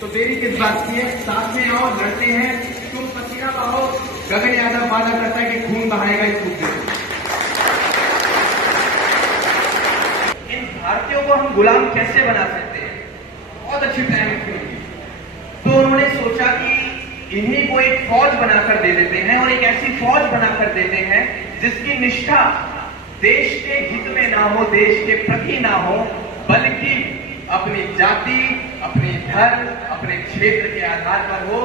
तो देरी किस बात की है? साथ में आओ, लड़ते हैं, तुम पसीना बहाओ। गगन यादव वादा करता है कि खून बहाएगा इस मुद्दे में। इन भारतीयों को हम गुलाम कैसे बना सकते हैं? बहुत अच्छी प्लानिंग थी। तो उन्होंने सोचा कि इन्हीं को एक फौज बनाकर दे देते हैं, और एक ऐसी फौज बनाकर देते हैं जिसकी निष्ठा देश के हित में ना हो, देश के प्रति ना हो, बल्कि अपनी जाति, अपनी धर्म, अपने क्षेत्र के आधार पर हो।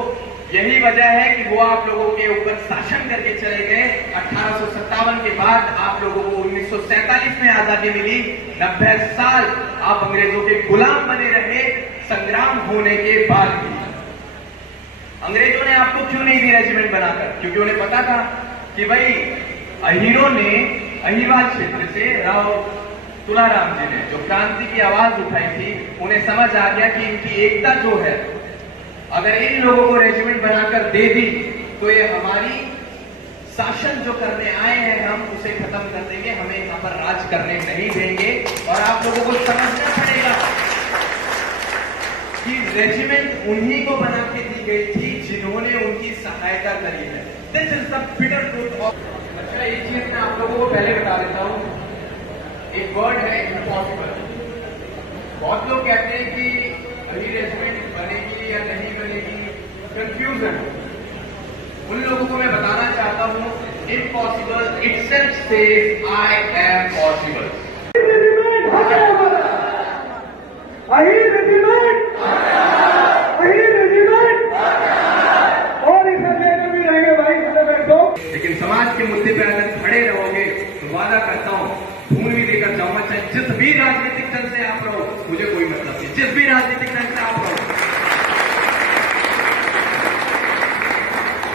यही वजह है कि वो आप लोगों के ऊपर शासन करके चले गए। 1857 के बाद आप लोगों को 1947 में आजादी मिली। 90 साल आप अंग्रेजों के गुलाम बने रहे। संग्राम होने के बाद भी अंग्रेजों ने आपको क्यों नहीं दी रेजिमेंट बनाकर? क्योंकि उन्हें पता था कि भाई अहीरों ने अहीरवाद क्षेत्र से राव तुलाराम जी ने जो क्रांति की आवाज उठाई थी, उन्हें समझ आ गया कि इनकी एकता जो है, अगर इन लोगों को रेजिमेंट बनाकर दे दी तो ये हमारी शासन जो करने आए हैं हम उसे खत्म कर देंगे, हमें यहां पर राज करने नहीं देंगे। और आप लोगों को समझना पड़ेगा कि रेजिमेंट उन्हीं को बना के दी गई थी जिन्होंने उनकी सहायता करी है। This is the bitter truth of. अच्छा, एक चीज मैं आप लोगों को पहले बता देता हूं। एक वर्ड है इम्पॉसिबल। बहुत लोग कहते हैं कि अभी रेजिमेंट बनेगी या नहीं बनेगी, कंफ्यूजन। उन लोगों को मैं बताना चाहता हूं, impossible itself says I am possible. लेकिन समाज के मुद्दे पर अगर खड़े रहोगे तो वादा करता हूं खून भी देकर जाऊंगा, चाहे जिस भी राजनीतिक दल से आप रहो, मुझे कोई मतलब नहीं, जिस भी राजनीतिक दल से आप रहो।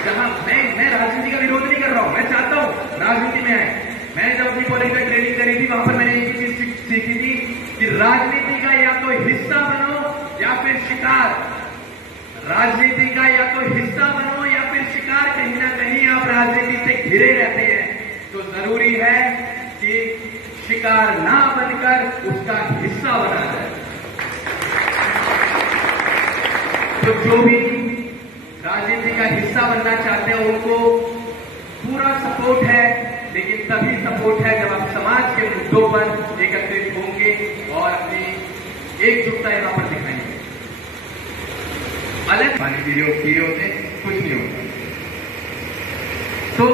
जहां मैं राजनीति का विरोध नहीं कर रहा हूं, मैं चाहता हूं राजनीति में आए। मैंने जब अपनी पॉलिटिकल ट्रेनिंग करी थी, वहां पर मैंने एक ही चीज सीखी थी कि राजनीति का या तो हिस्सा बनो या फिर शिकार। राजनीति का या तो हिस्सा बनो या फिर शिकार। कहीं ना कहीं आप राजनीति से घिरे रहते हैं, तो जरूरी है कि शिकार ना बनकर उसका हिस्सा बना जाए। तो जो भी राजनीति का हिस्सा बनना चाहते हैं उनको पूरा सपोर्ट है, लेकिन तभी सपोर्ट है जब आप समाज के मुद्दों पर एकत्रित होंगे और अपनी एकजुटता यहां पर दिखाएंगे। अलग पानी किए होते कुछ नहीं होता। तो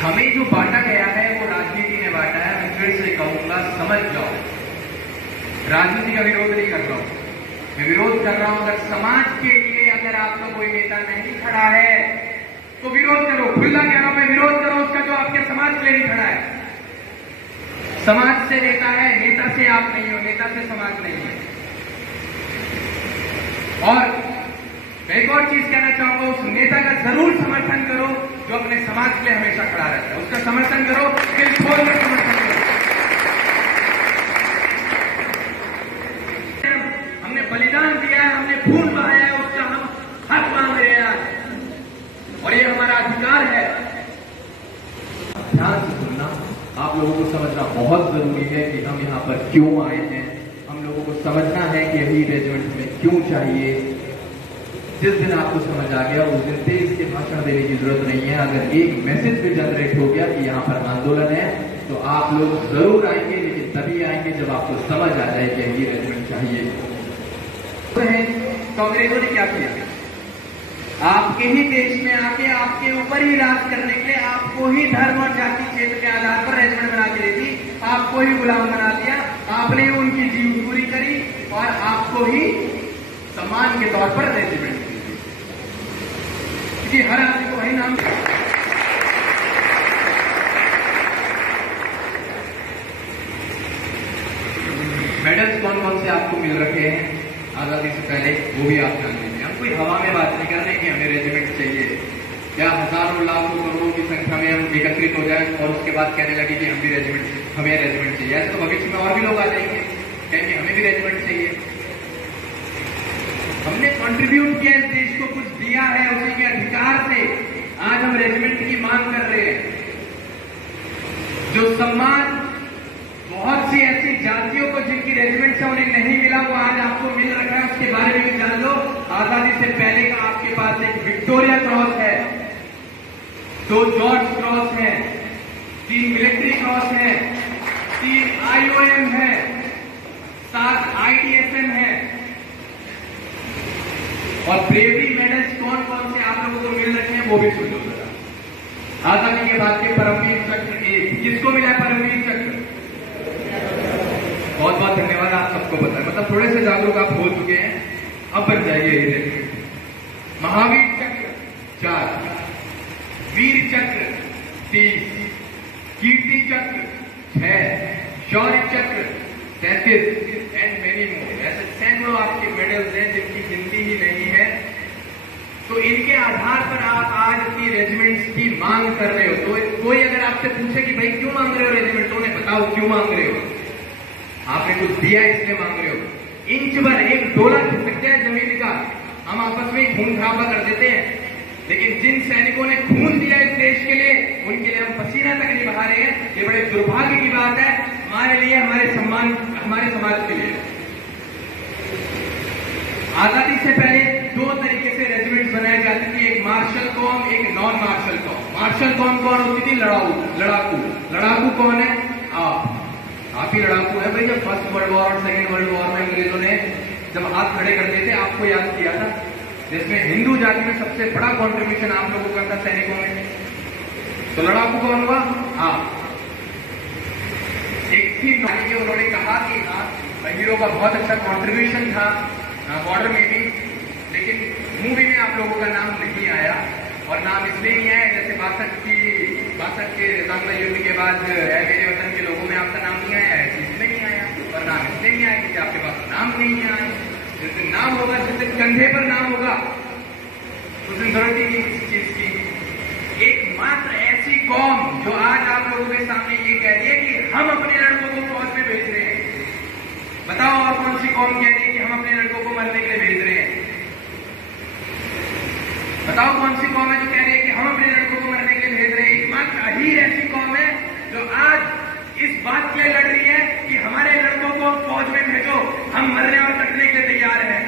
हमें जो बांटा गया है वो राजनीति ने बांटा है। मैं फिर से कहूंगा, समझ जाओ, राजनीति का विरोध नहीं कर रहा हूं, मैं विरोध कर रहा हूं अगर समाज के लिए अगर आपका कोई नेता नहीं खड़ा है तो विरोध करो। खुला कह रहा हूं मैं, विरोध करो उसका जो आपके समाज के लिए नहीं खड़ा है। समाज से नेता है, नेता से आप नहीं हो, नेता से समाज नहीं है। और मैं एक और चीज कहना चाहूंगा, उस नेता का जरूर समर्थन करो जो अपने समाज के लिए हमेशा खड़ा रहता है। उसका समर्थन करो, दिल खोलकर समर्थन करो। हमने बलिदान दिया है, हमने खून बहाया है, उसका हम हक मांग रहे हैं आज, और ये हमारा अधिकार है। ध्यान से सुनना, आप लोगों को समझना बहुत जरूरी है कि हम यहाँ पर क्यों आए हैं। हम लोगों को समझना है कि यही रेजिमेंट हमें क्यों चाहिए। जिस दिन आपको समझ आ गया उस दिन तेज के भाषण देने की जरूरत नहीं है। अगर एक मैसेज भी जनरेट हो गया कि यहाँ पर आंदोलन है तो आप लोग जरूर आएंगे, लेकिन तभी आएंगे जब आपको समझ आ जाए कि ये रेजिमेंट चाहिए। तो अंग्रेजों ने क्या किया? आपके ही देश में आके आपके ऊपर ही राज करने के लिए आपको ही धर्म और जाति क्षेत्र के आधार पर रेजिमेंट बना के दी, आपको ही गुलाम बना दिया। आपने उनकी जीव पूरी करी और आपको ही सम्मान के तौर पर रेजिमेंट दी, क्योंकि हर आदमी को वही नाम। मेडल्स कौन कौन से आपको मिल रखे हैं आजादी से पहले, वो भी आप जान लीजिए। हम कोई हवा में बात नहीं कर रहे कि हमें रेजिमेंट चाहिए, या हजारों लाखों करोड़ों की संख्या में हम एकत्रित हो जाए और उसके बाद कहने लगे कि हमें रेजिमेंट चाहिए। ऐसे तो भविष्य में और भी लोग आ जाएंगे, कहेंगे हमें भी रेजिमेंट चाहिए। हमने कंट्रीब्यूट किया, इस देश को कुछ दिया है, उसी के अधिकार से आज हम रेजिमेंट की मांग कर रहे हैं। जो सम्मान बहुत सी ऐसी जातियों को जिनकी रेजिमेंट से उन्हें नहीं मिला, वो आज आपको मिल रहा है। 2 जॉर्ज क्रॉस हैं, 3 मिलिट्री क्रॉस हैं, 3 IOM हैं, 7 IDSM हैं। और ब्रेवरी मेडल्स कौन कौन से आप लोगों को मिल रहे हैं वो भी सुन लो जरा। आजादी के बाद के परमवीर चक्र 1 किसको मिला है? परमवीर चक्र। बहुत बहुत धन्यवाद, आप सबको पता है, मतलब थोड़े से जागरूक आप हो चुके हैं, अब बन जाइए धीरे। महावीर चक्र 4, वीर चक्र 30, कीर्ति चक्र 6, शौर्य चक्र 33 एंड मेनी मोर। ऐसे सैकड़ों आपके मेडल्स हैं जिनकी गिनती ही नहीं है। तो इनके आधार पर आप आज अपनी रेजिमेंट्स की मांग कर रहे हो। तो कोई अगर आपसे पूछे कि भाई क्यों मांग रहे हो रेजिमेंटों ने, बताओ क्यों मांग रहे हो? आपने कुछ दिया इसलिए मांग रहे हो। इंच भर एक डोला खिसक जाए जमीन का, हम आपस में खून खराबा कर देते हैं, लेकिन जिन सैनिकों ने खून दिया इस देश के लिए, उनके लिए हम पसीना तक नहीं बहा रहे हैं। ये बड़े दुर्भाग्य की बात है हमारे लिए, हमारे सम्मान, हमारे समाज के लिए। आजादी से पहले 2 तरीके से रेजिमेंट्स बनाए जाते थे, एक मार्शल कॉम, एक नॉन मार्शल कॉम। मार्शल कॉम कौन होती थी? लड़ाकू। लड़ाकू कौन है? आप ही लड़ाकू है भाई। जब फर्स्ट वर्ल्ड वॉर और सेकेंड वर्ल्ड वॉर में अंग्रेजों ने जब हाथ खड़े करते थे, आपको याद किया था, जिसमें हिंदू जाति में सबसे बड़ा कंट्रीब्यूशन आप लोगों का था सैनिकों में। तो लड़ाकू कौन हुआ? एक थी नानी, उन्होंने कहा कि हीरो का बहुत अच्छा कंट्रीब्यूशन था बॉर्डर में भी, लेकिन मूवी में आप लोगों का नाम नहीं आया। और नाम इसलिए नहीं आया, जैसे 62 के दांगला युद्ध के बाद मेरे वतन के लोगों में आपका नाम नहीं आया, इसलिए नहीं आया। और नाम इसलिए नहीं आया क्योंकि आपके पास नाम नहीं आया। जिस दिन नाम होगा, जिस दिन कंधे पर नाम होगा, उस दिन जरूरत ही नहीं किसी चीज की। एकमात्र ऐसी कौम जो आज आप लोगों के सामने ये कह रही है कि हम अपने लड़कों को फौज में भेज रहे हैं, बताओ और कौन सी कौम कह रही है कि हम अपने लड़कों को मरने के लिए भेज रहे हैं? बताओ कौन सी कौम है जो कह रही है कि हम अपने लड़कों को मरने के लिए भेज रहे हैं? एकमात्र अहीर ऐसी कौम है जो आज इस बात के लिए लड़ रही है कि हमारे लड़कों को फौज में भेजो, हम मरने और कटने के लिए तैयार हैं।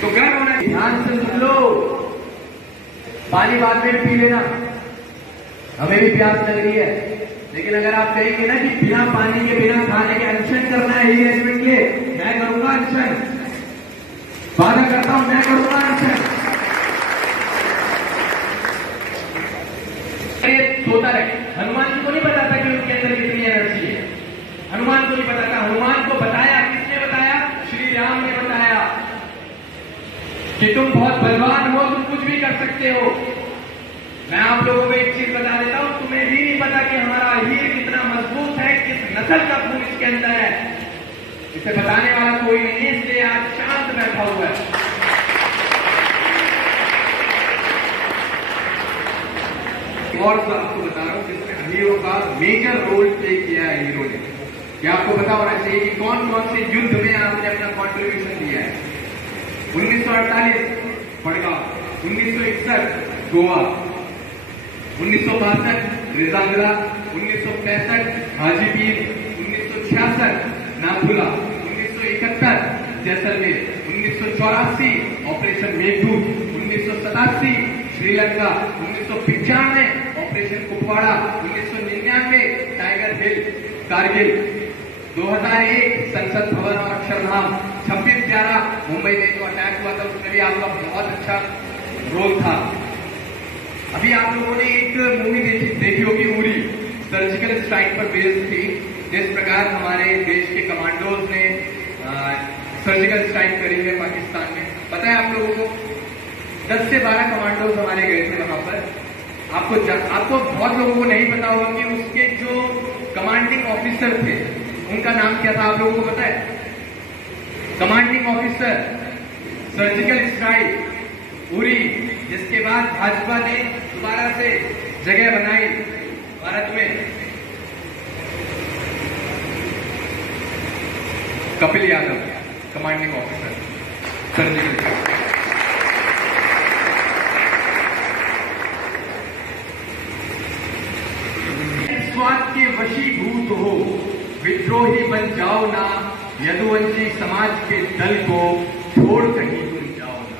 तो गर्व होना, ध्यान से सुन लो, पानी बाद में पी लेना, हमें भी प्यास लग रही है। लेकिन अगर आप कहेंगे ना कि बिना पानी के बिना खाने के अनशन करना है ही रेजिमेंट के, मैं करूंगा अनशन, वादा करता हूं, मैं करूंगा अनशन। सोता रहे। हनुमान जी को नहीं पता था कि उनके अंदर कितनी एनर्जी है, हनुमान को नहीं पता था। हनुमान को बताया, किसने बताया? श्री राम ने बताया कि तुम बहुत बलवान हो, तुम कुछ भी कर सकते हो। मैं आप लोगों को एक चीज बता देता हूं, तुम्हें भी नहीं पता कि हमारा हीर कितना मजबूत है, किस नस्ल का खून इसके अंदर है। इसे बताने वाला कोई नहीं है, इसलिए आज शांत बैठा हुआ है। और तो आपको बता रहा हूं जिसमें हीरो का मेजर रोल प्ले किया है हीरो ने। क्या आपको पता होना चाहिए कि कौन कौन से युद्ध में आपने अपना कॉन्ट्रीब्यूशन दिया है? 1948 Badgaon, 1961 Goa, 1962 Rezangla, 1965 Hajipir, 1966 Nathula, 1971 Jaisalmer, 1984 operation Meghdoot, 1987 Sri Lanka, 1995 operation Kupwara, 1999 Tiger Hill Kargil, 2001 Sansad भवन और अक्षरधाम, 26/11 मुंबई में जो अटैक हुआ था उसमें भी आपका बहुत अच्छा रोल था। अभी आप लोगों ने एक मूवी देखी होगी उरी, सर्जिकल स्ट्राइक पर बेस्ड थी। जिस प्रकार हमारे देश के कमांडोज ने सर्जिकल स्ट्राइक करी है पाकिस्तान में, पता है आप लोगों को? 10 से 12 कमांडोज हमारे गए थे वहां पर। आपको बहुत लोगों को नहीं पता होगा कि उसके जो कमांडिंग ऑफिसर थे उनका नाम क्या था, आप लोगों को पता है? Commanding officer surgical strike Uri, जिसके बाद भाजपा ने दोबारा से जगह बनाई भारत में, Kapil Yadav commanding officer surgical. स्वाद के वशीभूत हो, विद्रोही बन जाओ ना, यदुवंशी समाज के दल को छोड़ कहीं तुम जाओ ना।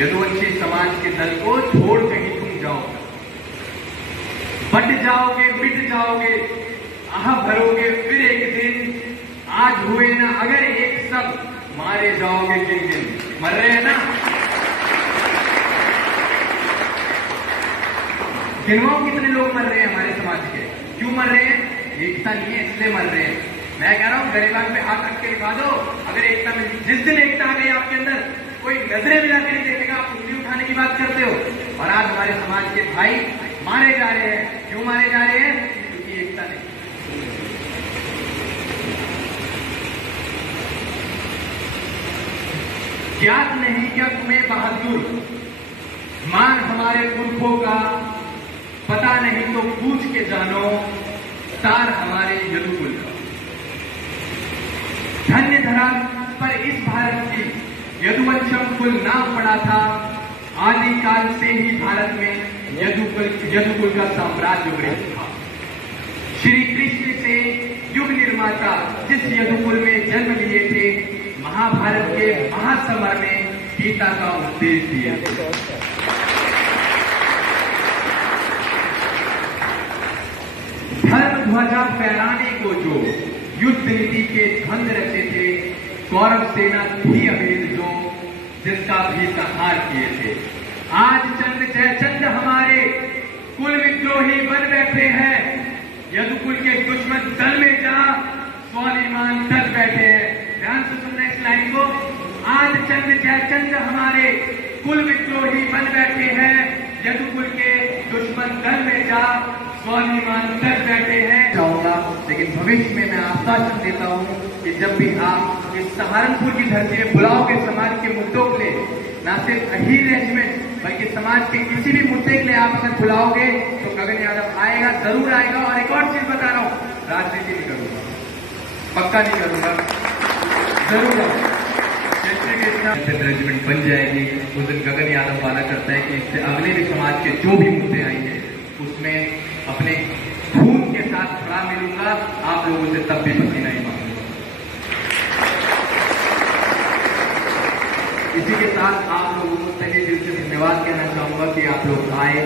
यदुवंशी समाज के दल को छोड़ कहीं तुम जाओ, बट जाओगे, मिट जाओगे, आह भरोगे फिर एक दिन, आज हुए ना अगर एक सब, मारे जाओगे किन दिन। मर रहे हैं ना, गिनवाओ कितने लोग मर रहे हैं हमारे समाज के। क्यों मर रहे हैं? एकता नहीं है इसलिए मर रहे हैं। मैं कह रहा हूं गरीबान पे हाथ रख के दिखा दो, अगर एकता में, जिस दिन एकता आ गई आपके अंदर, कोई नजरें मिला के नहीं देखेगा, आप उंगली उठाने की बात करते हो। और आज हमारे समाज के भाई मारे जा रहे हैं। क्यों मारे जा रहे हैं? क्योंकि एकता नहीं। ज्ञात नहीं क्या तुम्हें बहादुर, मान हमारे पुरखों का, पता नहीं तो पूछ के जानो, सार हमारे यदुकुल का। धन्य धरा पर इस भारत की यदुवंशम कुल नाम पड़ा था, आदिकाल से ही भारत में यदुकुल का साम्राज्य वृद्ध था। श्री कृष्ण से युग निर्माता जिस यदुकुल में जन्म लिए थे, महाभारत के महासमर में गीता का उपदेश दिया। धर्म ध्वजा फहराने को जो युद्ध नीति के द्वंद रचे थे, कौरव सेना थी अभेद जो, जिसका भी संहार किए थे। आज चंद जयचंद हमारे कुल विद्रोही बन बैठे हैं, यदुकुल के दुश्मन दल में जा स्वाभिमान दल बैठे हैं। ध्यान से सुनना इस लाइन को। आज चंद जयचंद हमारे कुल विद्रोही बन बैठे हैं, यदुकुल के दुश्मन दल में जा स्वाभिमान दल बैठे हैं। चाहूंगा, लेकिन भविष्य में मैं आश्वासन देता हूं कि जब भी आप इस सहारनपुर की धरती में बुलाओगे समाज के मुद्दों के लिए, न सिर्फ अहीर रेजिमेंट बल्कि समाज के किसी भी मुद्दे के लिए आप अगर बुलाओगे तो गगन यादव आएगा, जरूर आएगा। और एक और चीज बता रहा हूं, राजनीति नहीं करूंगा, पक्का नहीं करूंगा, जरूर आऊंगा। जैसे रेजिमेंट बन जाएगी उस दिन गगन यादव वादा करता है कि इससे अगले भी समाज के जो भी मुद्दे आएंगे उसमें अपने खून के साथ खड़ा मिलूंगा, आप लोगों से तब भी पसीना नहीं मांगूंगा। इसी के साथ आप लोगों को तहे दिल से धन्यवाद कहना चाहूंगा कि आप लोग आए,